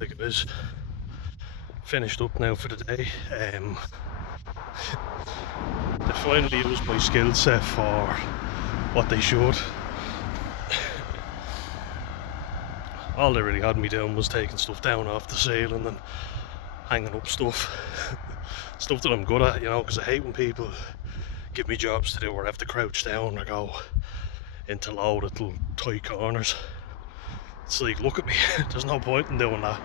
Like it is finished up now for the day. They finally used my skill set for what they should. All they really had me doing was taking stuff down off the ceiling and hanging up stuff. Stuff that I'm good at, you know, because I hate when people give me jobs to do where I have to crouch down or go into low little tight corners. It's like, look at me, there's no point in doing that.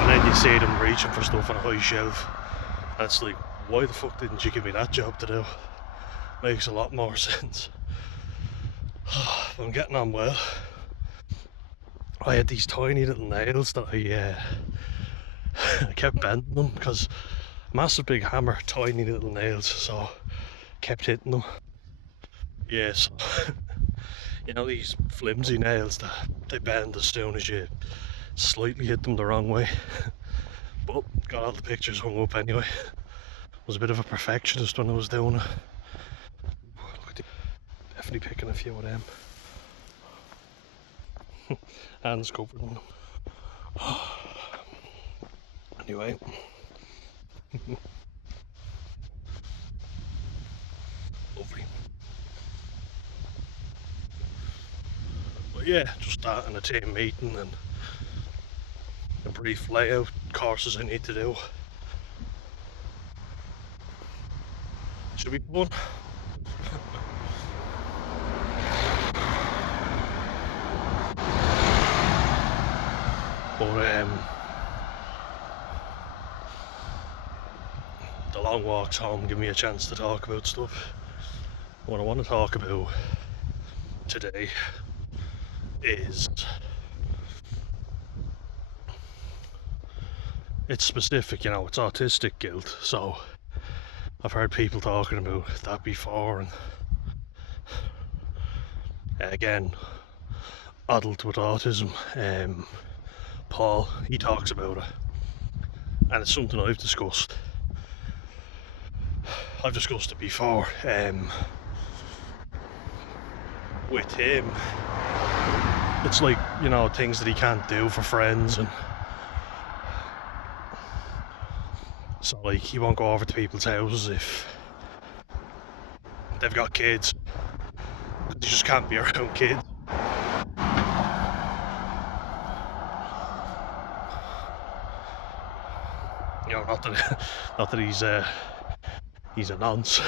And then you see them reaching for stuff on a high shelf, and it's like, why the fuck didn't you give me that job to do? Makes a lot more sense. I'm getting on well. I had these tiny little nails that I kept bending them because massive big hammer, tiny little nails, so kept hitting them. Yeah, so you know these flimsy nails that they bend as soon as you slightly hit them the wrong way. But got all the pictures hung up anyway. Was a bit of a perfectionist when I was doing it. Definitely picking a few of them. Hands covered in them. Anyway. Lovely. But yeah, just that and a team meeting and a brief layout, courses I need to do. Should be fun. But the long walks home give me a chance to talk about stuff. What I want to talk about today is it's specific, you know, it's autistic guilt, so I've heard people talking about that before, and again, adult with autism, Paul, he talks about it, and it's something I've discussed. I've discussed it before with him. It's like, you know, things that he can't do for friends, and so like he won't go over to people's houses if they've got kids, because he just can't be around kids. You know, not that he's a nonce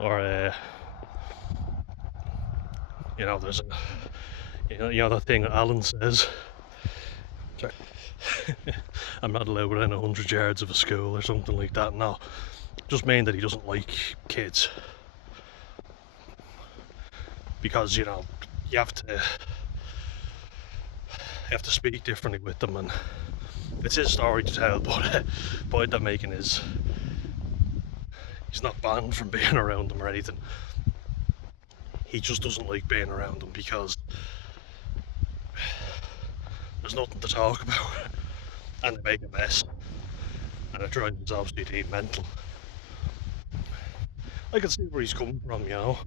or you know, there's a you know that thing Alan says. Sorry. I'm not allowed within 100 yards of a school or something like that. No, just mean that he doesn't like kids, because you know you have to speak differently with them, and it's his story to tell. But the point I'm making is he's not banned from being around them or anything. He just doesn't like being around them because there's nothing to talk about, and they make a mess, and it drives his obviously mental. I can see where he's coming from, you know.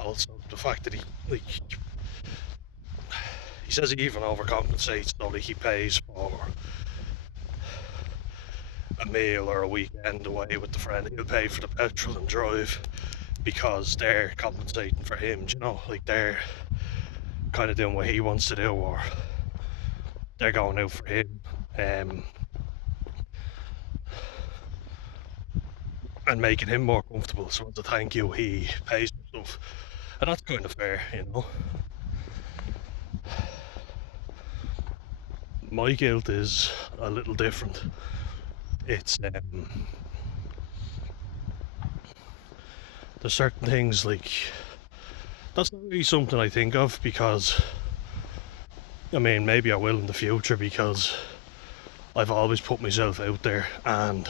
Also the fact that he says he even overcompensates, so like he pays for a meal or a weekend away with the friend. He'll pay for the petrol and drive because they're compensating for him, you know, like they're kind of doing what he wants to do, or they're going out for him, and making him more comfortable. So as a thank you, he pays for stuff, and that's kind of fair, you know. My guilt is a little different. It's there's certain things like that's not really something I think of, because I mean maybe I will in the future, because I've always put myself out there and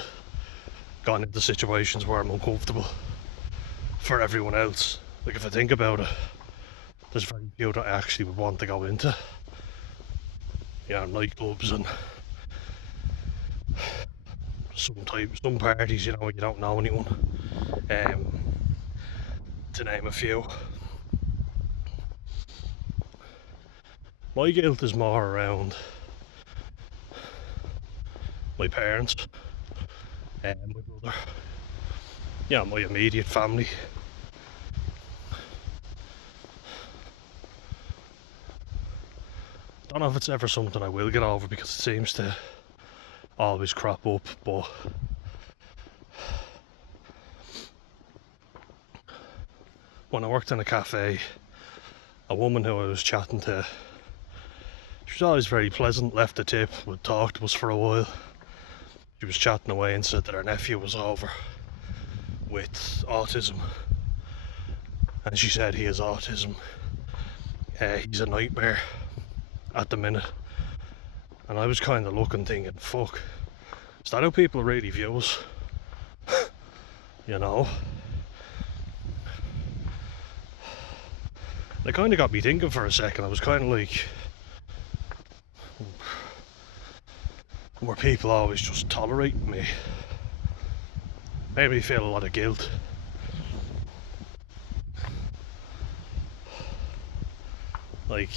gone into situations where I'm uncomfortable for everyone else. Like if I think about it, there's very few that I actually would want to go into. You know, nightclubs and some parties, you know, you don't know anyone. To name a few. My guilt is more around my parents and my brother. Yeah, my immediate family. Don't know if it's ever something I will get over because it seems to always crop up, but when I worked in a cafe, a woman who I was chatting to, she was always very pleasant, left a tip, would talk to us for a while. She was chatting away and said that her nephew was over with autism, and she said he has autism. He's a nightmare at the minute, and I was kind of looking thinking, fuck, is that how people really view us? You know? It kind of got me thinking for a second. I was kind of like, were people always just tolerating me? Made me feel a lot of guilt. Like,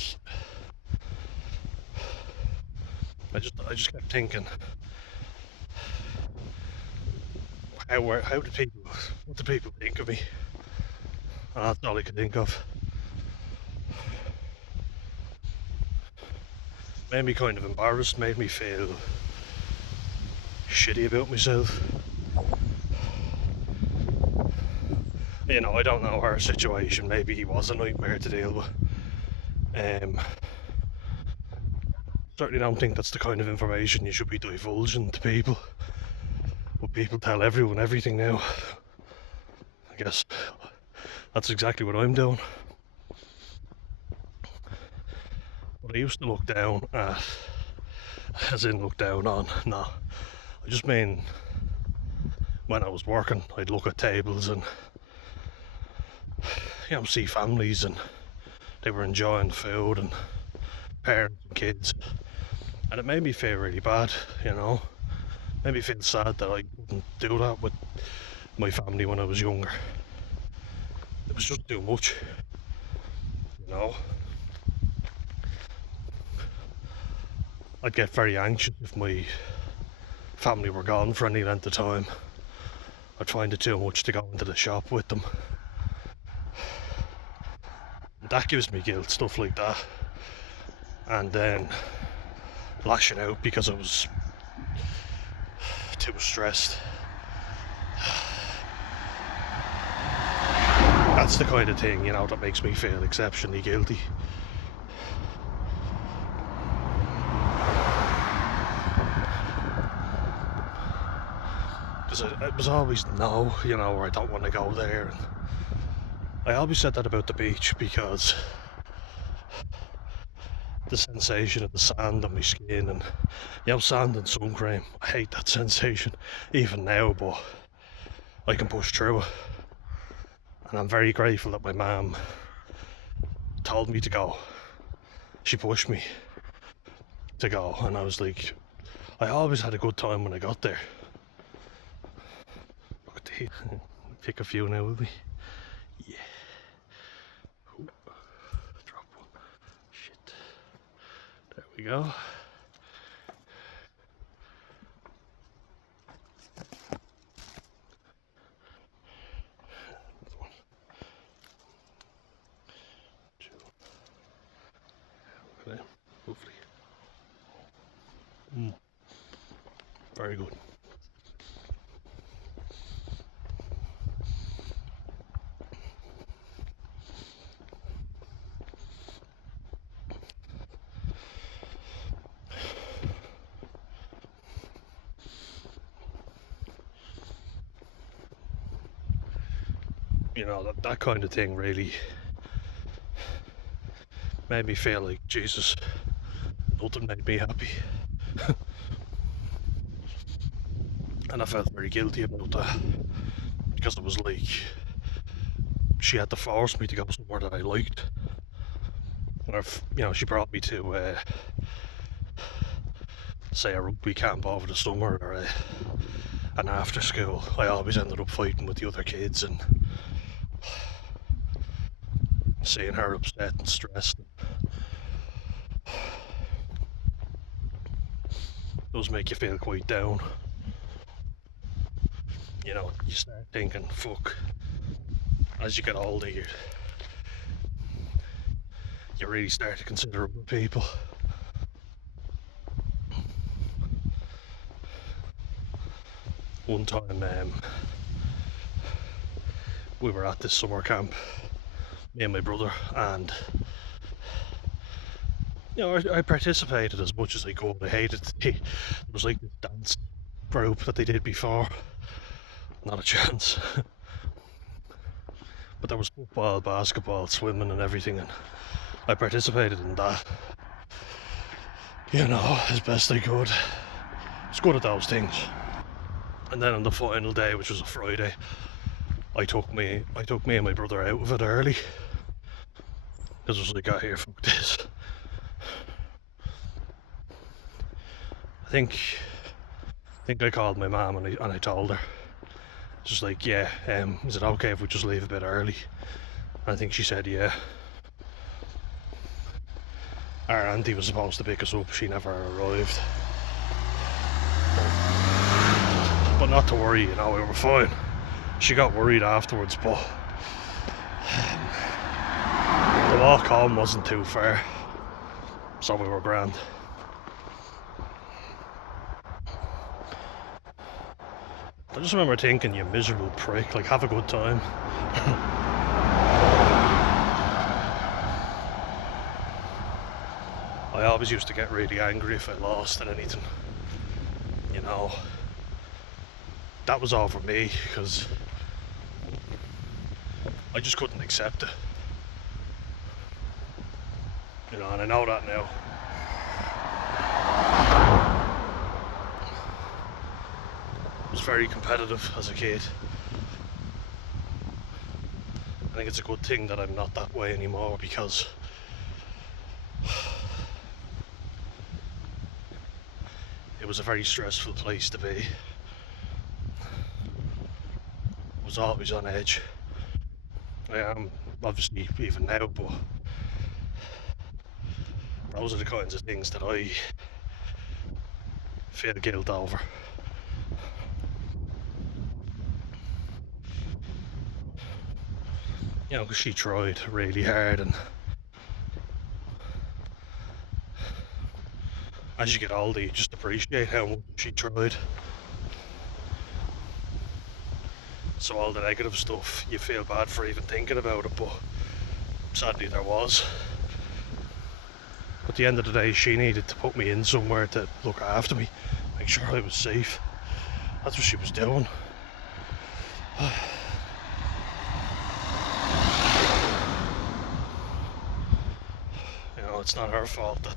I just kept thinking, how did people, what did people think of me? And that's all I could think of. Made me kind of embarrassed, made me feel shitty about myself. You know, I don't know her situation, maybe he was a nightmare to deal with. Certainly don't think that's the kind of information you should be divulging to people. But people tell everyone everything now. I guess that's exactly what I'm doing. But I used to look down at, as in look down on, no. I just mean when I was working, I'd look at tables and, you know, see families and they were enjoying the food and parents and kids. And it made me feel really bad, you know. Made me feel sad that I couldn't do that with my family when I was younger. It was just too much, you know. I'd get very anxious if my family were gone for any length of time. I'd find it too much to go into the shop with them. That gives me guilt, stuff like that. And then lashing out because I was too stressed. That's the kind of thing, you know, that makes me feel exceptionally guilty. Because it was always no, you know, or I don't want to go there. And I always said that about the beach because the sensation of the sand on my skin and, you know, sand and sun cream. I hate that sensation even now, but I can push through it. And I'm very grateful that my mum told me to go. She pushed me to go, and I was like, I always had a good time when I got there. Look at the pick a few now, will we? Yeah. Ooh. Drop one. Shit. There we go. Okay, lovely. Very good. You know, that kind of thing really made me feel like, Jesus, nothing made me happy. And I felt very guilty about that because it was like she had to force me to go somewhere that I liked. Or if, you know, she brought me to say a rugby camp over the summer or an after school, I always ended up fighting with the other kids and seeing her upset and stressed. does make you feel quite down. You know, you start thinking, fuck, as you get older, you really start to consider other people. One time, we were at this summer camp, me and my brother, and you know, I participated as much as I could. I hated it was like this dance group that they did before. Not a chance. But there was football, basketball, swimming, and everything, and I participated in that. You know, as best I could. I was good at those things. And then on the final day, which was a Friday, I took me and my brother out of it early. Because I was like, here, fuck this. I think I called my mum and I told her. Just like, yeah, is it okay if we just leave a bit early? And I think she said, yeah. Our auntie was supposed to pick us up, she never arrived. But not to worry, you know, we were fine. She got worried afterwards, but the walk home wasn't too far, so we were grand. I just remember thinking, you miserable prick, like, have a good time. I always used to get really angry if I lost at anything, you know. That was all for me, because I just couldn't accept it. You know, and I know that now. I was very competitive as a kid. I think it's a good thing that I'm not that way anymore, because it was a very stressful place to be. I was always on edge. I am, obviously, even now, but those are the kinds of things that I feel guilt over. You know, because she tried really hard, and as you get older, you just appreciate how much she tried. So all the negative stuff, you feel bad for even thinking about it, but sadly there was. At the end of the day, she needed to put me in somewhere to look after me, make sure I was safe. That's what she was doing. You know, it's not her fault that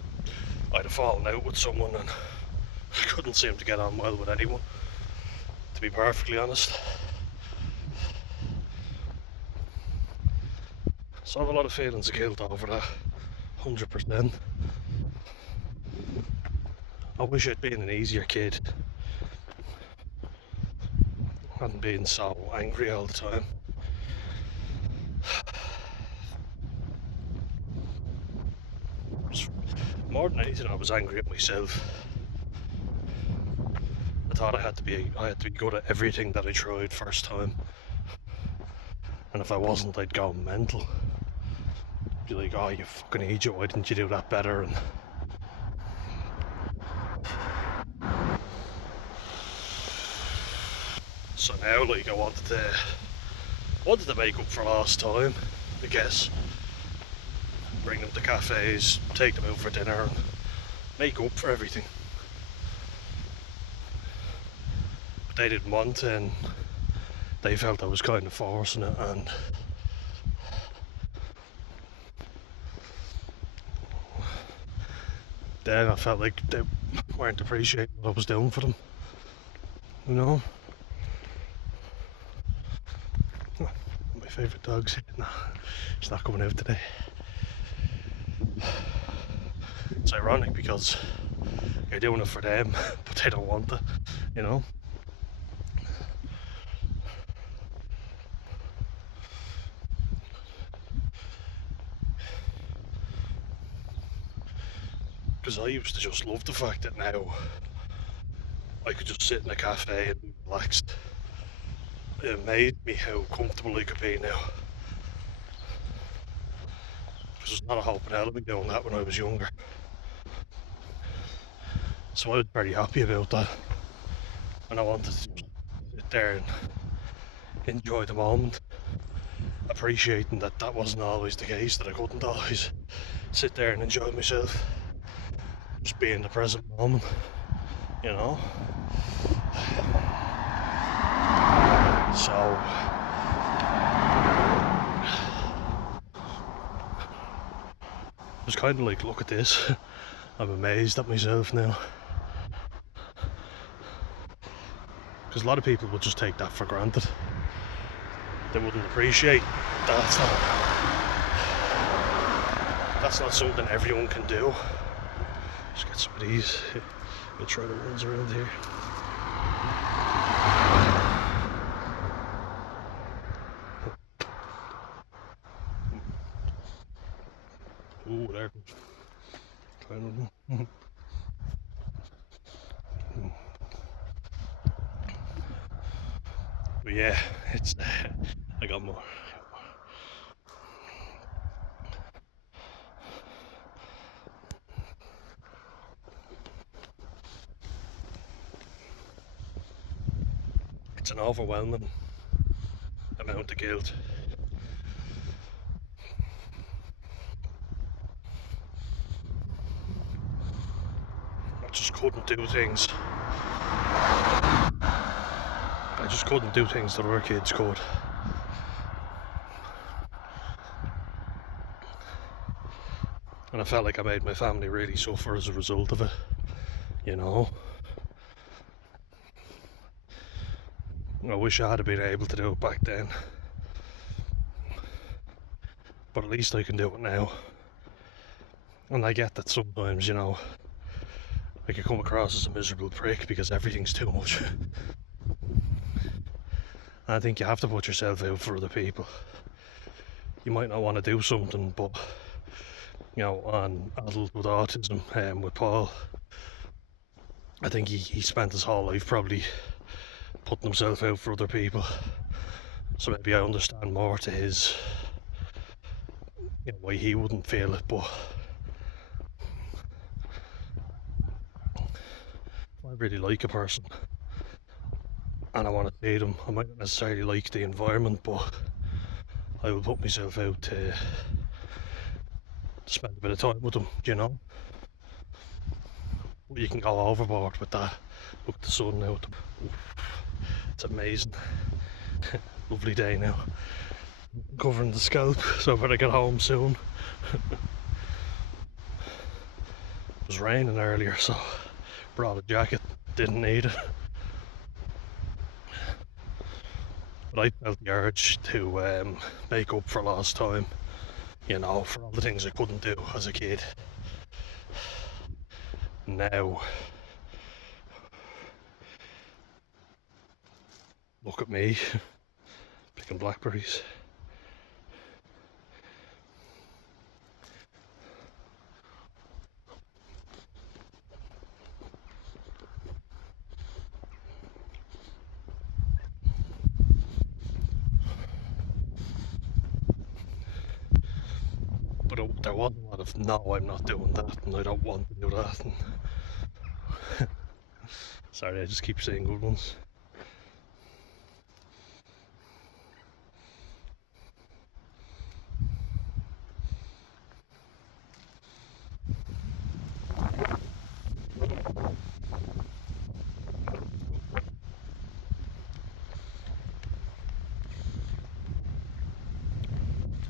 I'd have fallen out with someone and I couldn't seem to get on well with anyone, to be perfectly honest. So I have a lot of feelings of guilt over that, 100%. I wish I'd been an easier kid. I hadn't been so angry all the time. More than anything, I was angry at myself. I thought I had to be good at everything that I tried first time, and if I wasn't, I'd go mental. Be like, oh, you fucking idiot, why didn't you do that better? And so now, like, I wanted to make up for last time, I guess. Bring them to cafes, take them out for dinner, and make up for everything. But they didn't want to, and they felt I was kind of forcing it, and then I felt like they weren't appreciating what I was doing for them, you know. My favourite dog's here. Nah, she's not coming out today. It's ironic because you're doing it for them, but they don't want it, you know. Because I used to just love the fact that now I could just sit in a cafe and be relaxed. It made me how comfortable I could be now. Because there's not a hope in hell of me doing that when I was younger. So I was very happy about that. And I wanted to just sit there and enjoy the moment, appreciating that that wasn't always the case, that I couldn't always sit there and enjoy myself, just be in the present moment, you know. So it was kind of like, look at this. I'm amazed at myself now. Because a lot of people would just take that for granted. They wouldn't appreciate that. That's not something everyone can do. Just get some of these. We'll try the ones around here. Ooh, there. Kind of. But yeah, it's. I got more. It's an overwhelming amount of guilt. I just couldn't do things. I just couldn't do things that other kids could. And I felt like I made my family really suffer as a result of it, you know. I wish I had been able to do it back then. But at least I can do it now. And I get that sometimes, you know, I could come across as a miserable prick because everything's too much. I think you have to put yourself out for other people. You might not want to do something, but, you know, on Adult with Autism, with Paul, I think he spent his whole life probably putting himself out for other people. So maybe I understand more to his, you know, why he wouldn't feel it, but I really like a person and I want to see them. I might not necessarily like the environment, but I will put myself out to spend a bit of time with them, you know. But you can go overboard with that. Look at the sun out. It's amazing. Lovely day now. Covering the scalp, so I better get home soon. It was raining earlier, so brought a jacket, didn't need it. But I felt the urge to make up for lost time, you know, for all the things I couldn't do as a kid. Now, look at me, picking blackberries. But there was a lot of, no, I'm not doing that, and I don't want to do that. And sorry, I just keep saying good ones.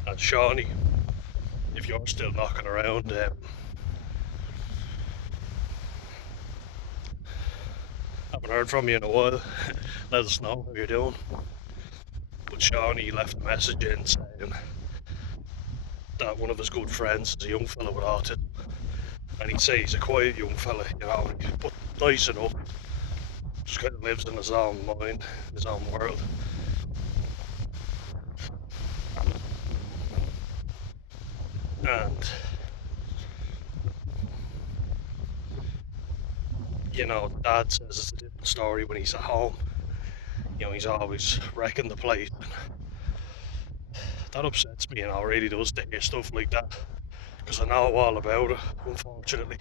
And Shawnee, if you're still knocking around, haven't heard from you in a while, let us know how you're doing. But Shawnee left a message in saying that one of his good friends is a young fella with autism, and he'd say he's a quiet young fella, you know, but nice enough. Just kind of lives in his own mind, his own world. And you know, Dad says it's a story when he's at home. You know, he's always wrecking the place. That upsets me, you know, it really does to hear stuff like that. Because I know all about it, unfortunately.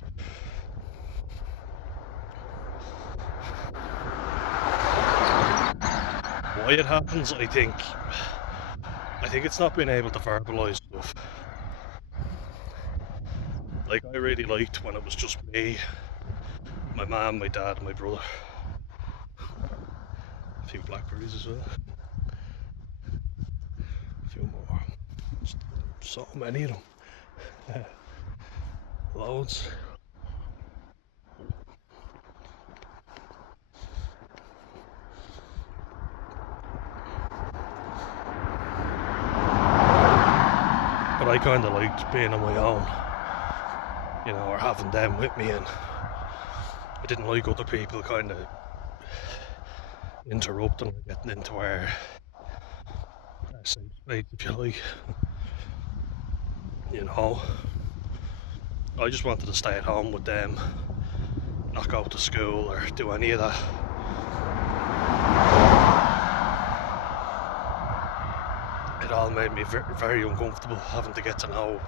Why it happens, I think it's not being able to verbalise stuff. Like, I really liked when it was just me, my mum, my dad, and my brother. A few blackberries as well. A few more. So many of them. Loads. But I kind of liked being on my own, you know, or having them with me, and I didn't like other people kind of interrupting or getting into our safe space, if you like. You know, I just wanted to stay at home with them, not go to school or do any of that. It all made me very, very uncomfortable having to get to know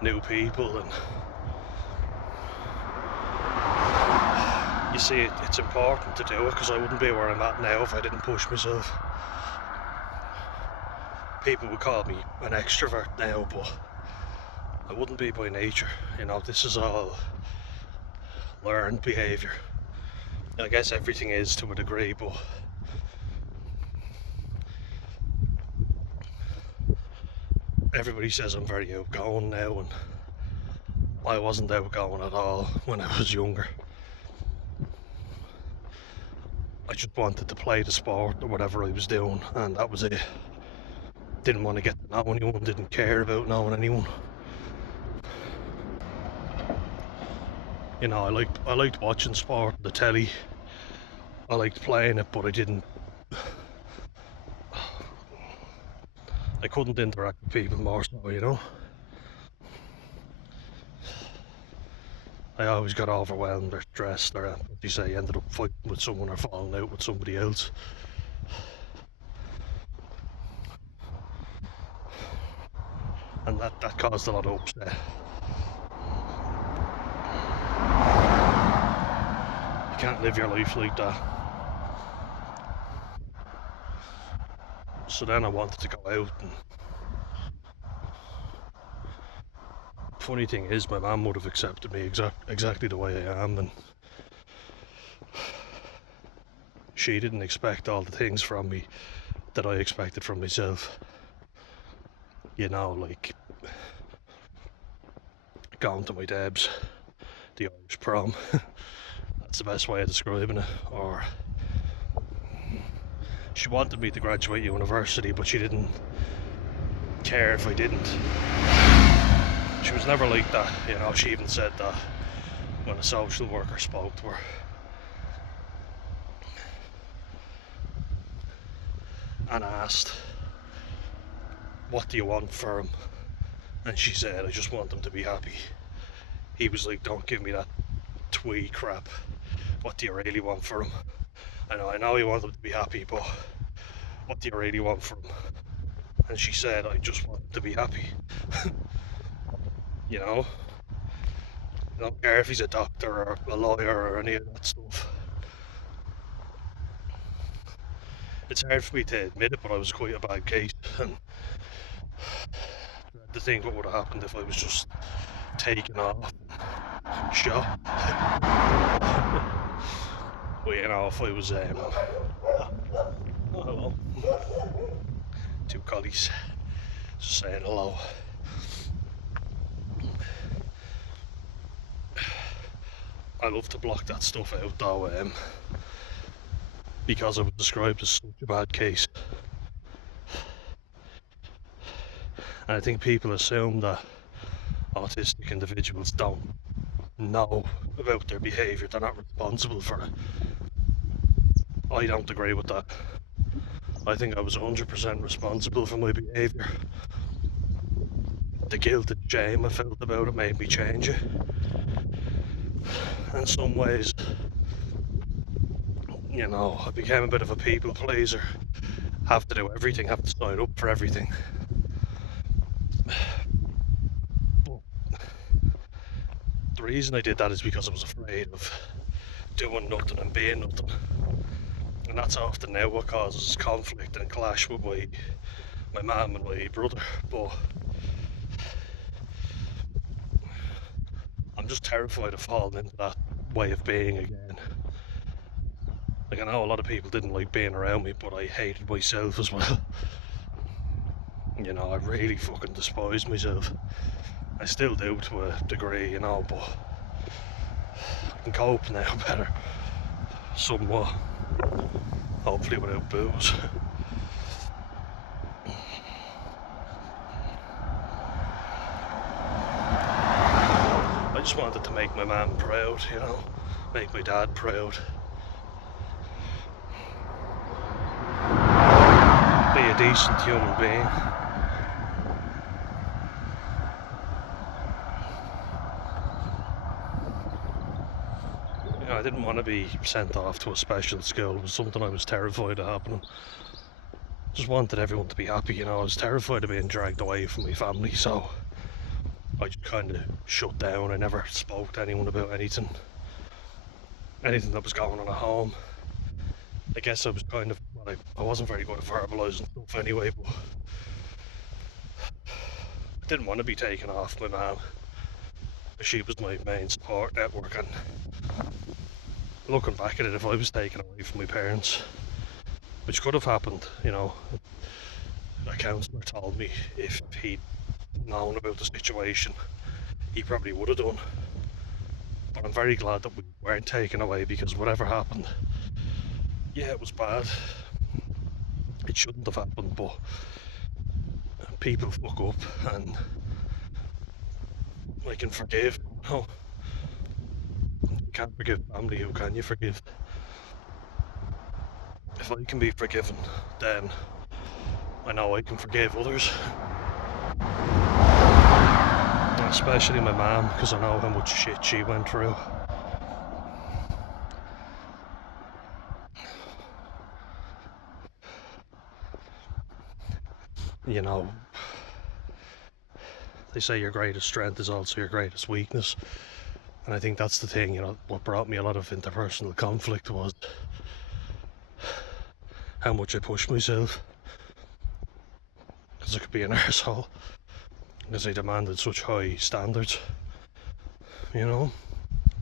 new people, and you see, it's important to do it because I wouldn't be where I'm at now if I didn't push myself. People would call me an extrovert now, but I wouldn't be by nature. You know, this is all learned behaviour. I guess everything is to a degree, but everybody says I'm very outgoing now, and I wasn't outgoing at all when I was younger. I just wanted to play the sport or whatever I was doing, and that was it. Didn't want to get to know anyone, didn't care about knowing anyone. You know, I liked watching sport on the telly. I liked playing it, but I couldn't interact with people more so, you know. I always got overwhelmed or stressed, or as you say, ended up fighting with someone or falling out with somebody else. And that caused a lot of upset. You can't live your life like that. So then I wanted to go out, and funny thing is, my mum would have accepted me exactly the way I am, and she didn't expect all the things from me that I expected from myself. You know, like going to my Debs, the Irish prom. That's the best way of describing it. Or she wanted me to graduate university, but she didn't care if I didn't. She was never like that, you know. She even said that when a social worker spoke to her. And asked, what do you want for him? And she said, I just want him to be happy. He was like, don't give me that twee crap. What do you really want for him? I know you want him to be happy, but what do you really want from him? And she said, I just want him to be happy. You know? I don't care if he's a doctor or a lawyer or any of that stuff. It's hard for me to admit it, but I was quite a bad case, and to think what would have happened if I was just taken off, shot. But you know, if I was oh hello, two collies just saying hello. I love to block that stuff out though, because I was described as such a bad case. And I think people assume that autistic individuals don't know about their behaviour, they're not responsible for it. I don't agree with that. I think I was 100% responsible for my behaviour. The guilt and shame I felt about it made me change it. In some ways, You know, I became a bit of a people pleaser. Have to do everything, have to sign up for everything. But the reason I did that is because I was afraid of doing nothing and being nothing. And that's often now what causes conflict and clash with my mum and my brother. But I'm just terrified of falling into that way of being again. Like, I know a lot of people didn't like being around me, but I hated myself as well. You know, I really fucking despised myself. I still do to a degree, you know, but I can cope now better. Somewhat. Hopefully without booze. I just wanted to make my mum proud, you know, make my dad proud. Be a decent human being. You know, I didn't want to be sent off to a special school. It was something I was terrified of happening. Just wanted everyone to be happy, you know. I was terrified of being dragged away from my family, so I just kind of shut down. I never spoke to anyone about anything that was going on at home. I guess I was kind of, well, I wasn't very good at verbalising stuff anyway, but I didn't want to be taken off my mum. She was my main support network, and looking back at it, if I was taken away from my parents, which could have happened, you know, a counsellor told me if he'd known about the situation, he probably would have done. But I'm very glad that we weren't taken away, because whatever happened, yeah, it was bad. It shouldn't have happened, but people fuck up, and I can forgive. No, you can't forgive family. Who can you forgive? If I can be forgiven, then I know I can forgive others. Especially my mum, because I know how much shit she went through. You know, they say your greatest strength is also your greatest weakness. And I think that's the thing, you know, what brought me a lot of interpersonal conflict was how much I pushed myself. Because I could be an arsehole. Because I demanded such high standards, you know,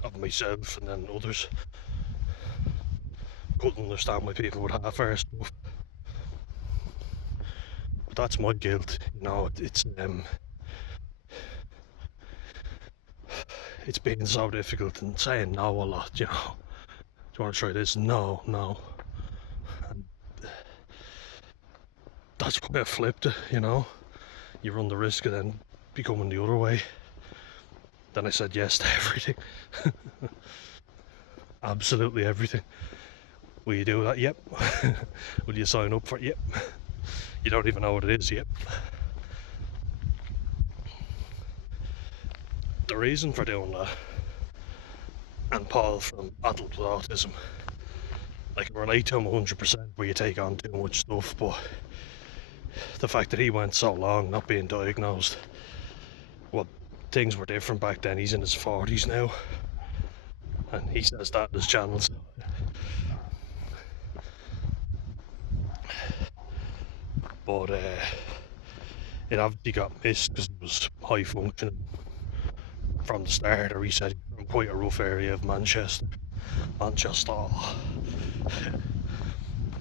of myself and then others. Couldn't understand why people would half-arse stuff. But that's my guilt, you know, it's been so difficult and saying no a lot, you know. Do you want to try this? No. And that's why I flipped it, you know. You run the risk of then becoming the other way. Then I said yes to everything. Absolutely everything. Will you do that? Yep. Will you sign up for it? Yep. You don't even know what it is? Yep. The reason for doing that, and Paul from Adult with Autism, I can relate to him 100% where you take on too much stuff, but the fact that he went so long not being diagnosed, well, things were different back then. He's in his 40s now, and he says that in his channels. But it obviously got missed because it was high functioning from the start, or he said from quite a rough area of Manchester,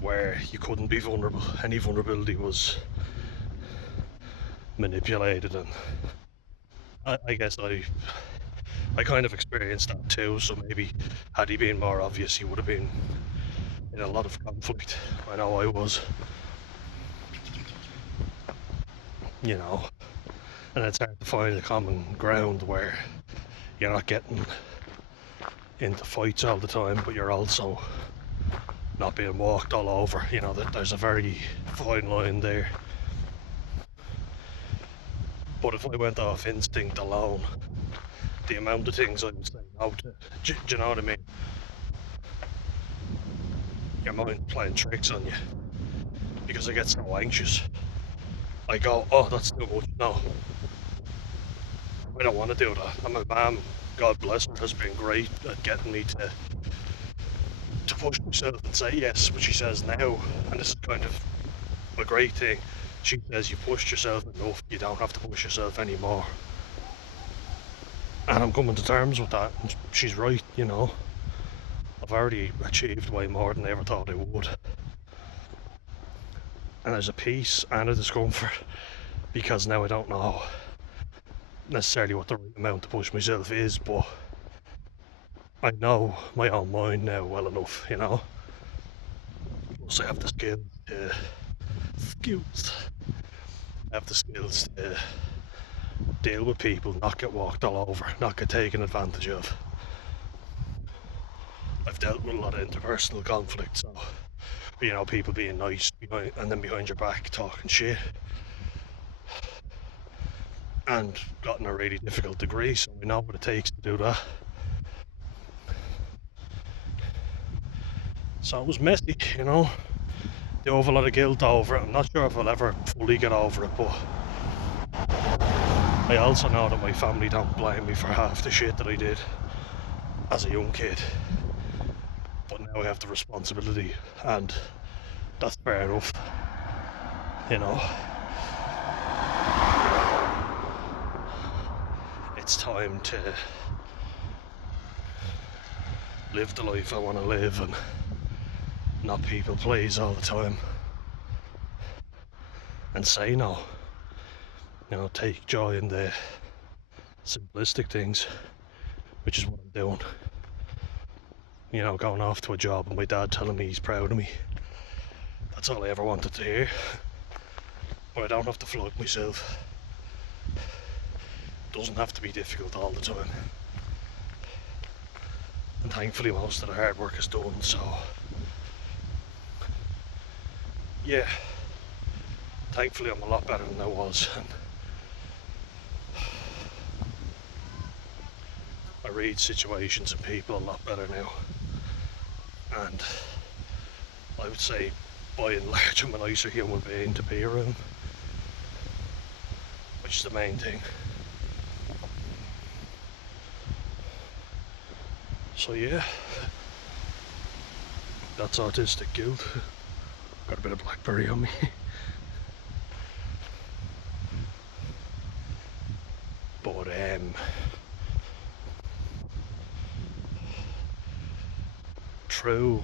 where you couldn't be vulnerable. Any vulnerability was manipulated, and I guess I kind of experienced that too. So maybe had he been more obvious, he would have been in a lot of conflict. I know I was, you know, and it's hard to find a common ground where you're not getting into fights all the time, but you're also not being walked all over. You know, that there's a very fine line there. But if I went off instinct alone, the amount of things I would say no to, do you know what I mean? your mind playing tricks on you because I get so anxious. I go, oh, that's too much. No, I don't want to do that. And my mum, God bless her, has been great at getting me to push myself and say yes, what she says now, and this is kind of a great thing. She says you pushed yourself enough, you don't have to push yourself anymore. And I'm coming to terms with that, and she's right, you know. I've already achieved way more than I ever thought I would. And there's a peace and a discomfort because now I don't know necessarily what the right amount to push myself is, but I know my own mind now well enough, you know. Plus I have the skills. I have the skills to deal with people, not get walked all over, not get taken advantage of. I've dealt with a lot of interpersonal conflict, so you know, people being nice behind, and then behind your back talking shit, and gotten a really difficult degree, so we know what it takes to do that. So it was messy, you know. They have a lot of guilt over it. I'm not sure if I'll ever fully get over it, but I also know that my family don't blame me for half the shit that I did as a young kid. But now I have the responsibility, and that's fair enough, you know. It's time to live the life I want to live and not people please all the time, and say no. You know, take joy in the simplistic things, which is what I'm doing. You know, going off to a job and my dad telling me he's proud of me. That's all I ever wanted to hear. But I don't have to flog myself. It doesn't have to be difficult all the time. And thankfully most of the hard work is done, so yeah. Thankfully I'm a lot better than I was, and I read situations and people a lot better now. And I would say by and large I'm a nicer human being to be around, which is the main thing. So yeah, that's autistic guilt. Got a bit of blackberry on me. But through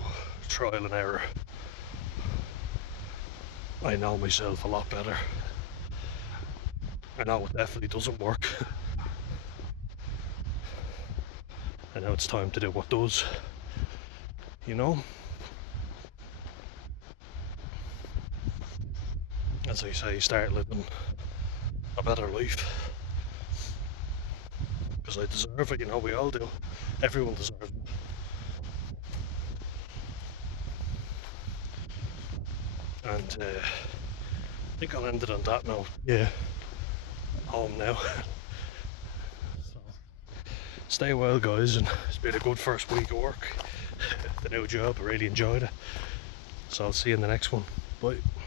trial and error, I know myself a lot better. I know it definitely doesn't work. I know it's time to do what does, you know? As I say, start living a better life. Because I deserve it, you know, we all do. Everyone deserves it. And I think I'll end it on that note. Yeah, home now. So, stay well, guys, and it's been a good first week of work. The new job, I really enjoyed it. So I'll see you in the next one. Bye.